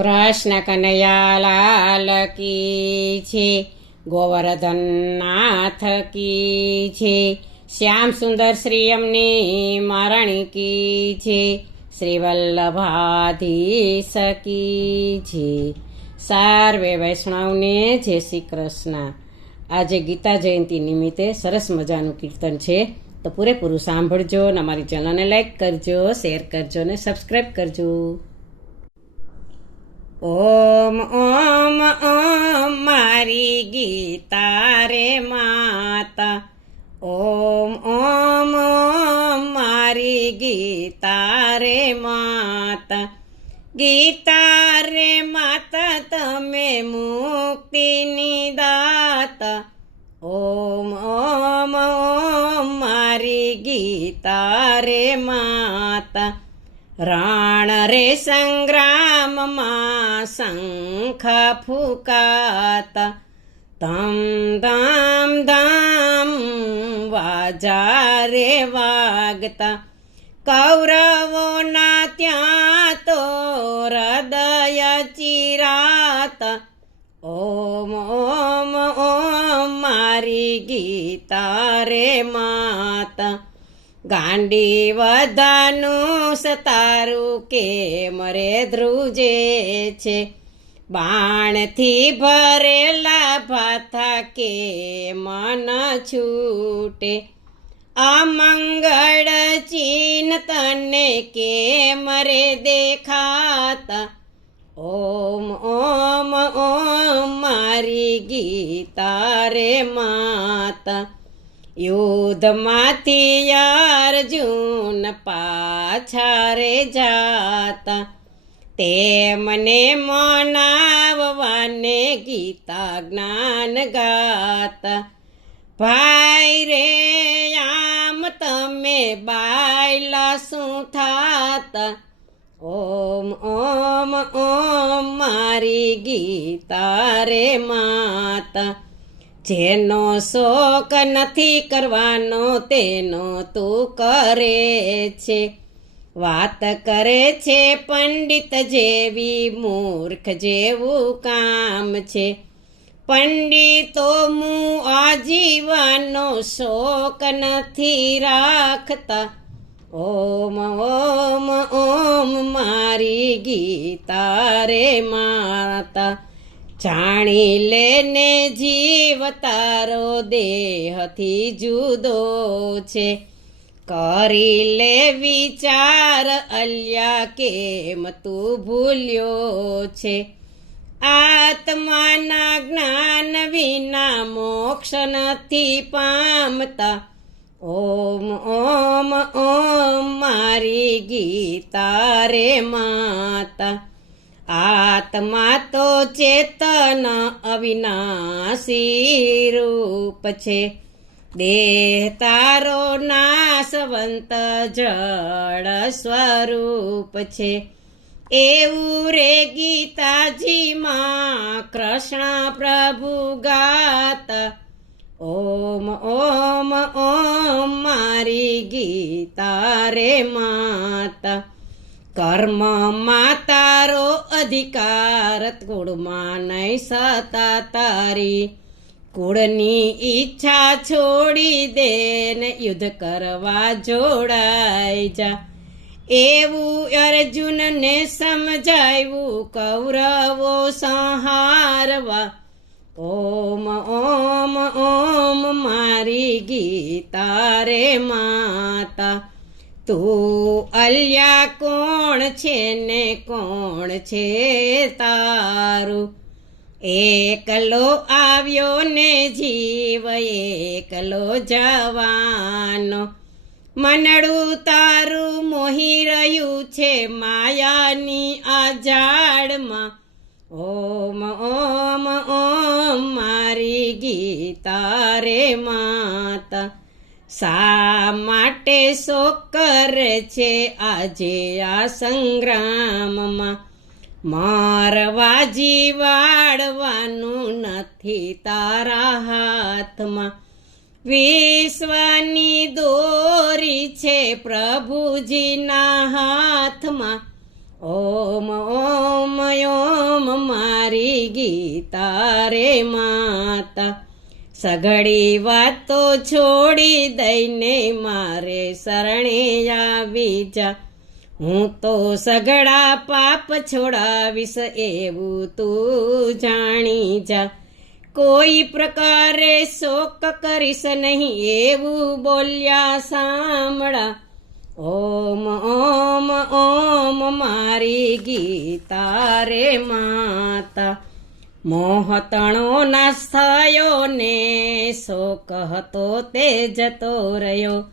કૃષ્ણ કનૈયા લાલ કી છે, ગોવર્ધન નાથ કી છે, શ્યામ સુંદર શ્રી અમની મારણી કી છે, શ્રી વલ્લભાધીશ કી છે. સર્વે વૈષ્ણવને જય શ્રી કૃષ્ણ. આજે ગીતા જયંતિ નિમિત્તે સરસ મજાનું કીર્તન છે, તો પૂરેપૂરું સાંભળજો અને અમારી ચેનલને લાઈક કરજો, શેર કરજો અને સબસ્ક્રાઈબ કરજો. ઓમ ઓમ ઓમ મારી ગીતા રે માતા, ઓમ ઓમ ઓમ મારી ગીતા રે માતા, ગીતા રે માતા તમે મુક્તિની દાતા. ઓમ ઓમ ઓમ મારી ગીતા રે માતા, રાણ રે સંગ્રામમાં શંખ ફૂંકાતા, ધમ ધામ ધામ વાજા રે વાગતા, કૌરવોના ત્યાં તો હૃદય ચિરાતા. ઓમ ઓમ ઓમ મારી ગીતા રે માતા, ગાંડી વધાનું સતારું કેમ રે ધ્રુજે છે, બાણથી ભરેલા ભાથા કે મન છૂટે, અમંગળ ચીન તને કેમ રે દેખાતા. ઓમ ઓમ ઓમ મારી ગીતા રે માતા, યુદ્ધમાંથી અર્જુન પાછા રે જાતા, તેમને મનાવવાને ગીતા જ્ઞાન ગાતા. ભાઈ રે આમ તમે બાયલા શું થાતા. ઓમ ઓમ ઓમ મારી ગીતા રે માતા, જેનો શોક નથી કરવાનો તેનો તું કરે છે, વાત કરે છે પંડિત જેવી મૂર્ખ જેવું કામ છે. પંડિતો મું આજીવનનો શોક નથી રાખતા. ઓમ ઓમ ઓમ મારી ગીતા રે માતા, જાણી લેને જીવ તારો દેહથી જુદો છે, કરી લે વિચાર અલ્યા કેમ તું ભૂલ્યો છે. આત્માના જ્ઞાન વિના મોક્ષ નથી પામતા. ઓમ ઓમ ઓમ મારી ગીતા રે માતા, આત્મા તો ચેતન અવિનાશી રૂપ છે, દેહ તારો નાશવંત જળ સ્વરૂપ છે. એવું રે ગીતાજીમાં કૃષ્ણ પ્રભુ ગાતા. ઓમ ઓમ ઓમ મારી ગીતા રે માતા, કર્મમાં તારો અધિકાર કુળમાં નહીં સતા તારી, કુળની ઈચ્છા છોડી દે ને યુદ્ધ કરવા જોડાઈ જા. એવું અર્જુનને સમજાવ્યું કૌરવો સંહારવા. ઓમ ઓમ ઓમ મારી ગીતા રે માતા, તું અલ્યા કોણ છે ને કોણ છે તારું, એકલો આવ્યો ને જીવ એકલો જવાનો, મનડું તારું મોહી રહ્યું છે માયાની આ ઝાડમાં. ઓમ ઓમ ઓમ મારી ગીતા રે માતા, શા માટે શોક કરે છે આજે આ સંગ્રામમાં, મારવા જીવાડવાનું નથી તારા હાથમાં. વિશ્વની દોરી છે પ્રભુજીના હાથમાં. ઓમ ઓમ ઓમ ગીતા રે માતા. સઘળી વાતો છોડી દઈને મારે શરણે આવી જા. હું તો સઘળા પાપ છોડાવીશ એવું તું જાણી જા. કોઈ પ્રકારે શોક કરીશ નહીં એવું બોલ્યા સાંભળા. ઓમ ઓમ ઓમ મારી ગીતા રે માતા. મોહતણો નાશ થયો ને શોક હતો તે જતો રહ્યો.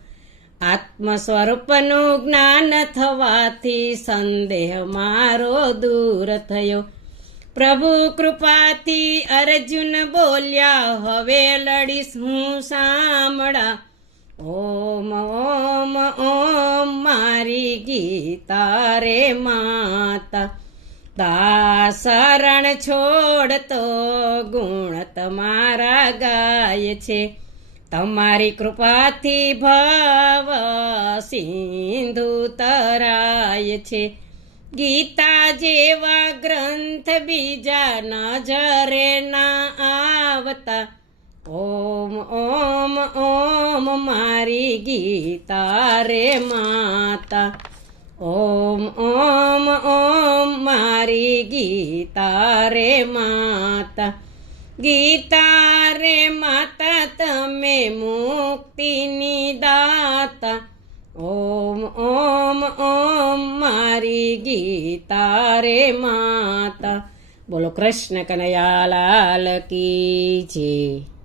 આત્મ સ્વરૂપનું જ્ઞાન થવાથી સંદેહ મારો દૂર થયો. પ્રભુ કૃપાથી અર્જુન બોલ્યા હવે લડીશ હું સાંભળા. ઓમ ઓમ ઓમ મારી ગીતા રે માતા. શરણ છોડતો ગુણ તમારા ગાય છે. તમારી કૃપાથી ભવ સિંધુ તરાય છે. ગીતા જેવા ગ્રંથ બીજા નજરે ના આવતા. ઓમ ઓમ ઓમ મારી ગીતા રે માતા. ઓમ ઓમ ઓમ મારી ગીતા રે માતા. ગીતા રે માતા તમે મુક્તિની દાતા. ઓમ ઓમ ઓમ મારી ગીતા રે માતા. બોલો કૃષ્ણ કનૈયા લાલ કી જય.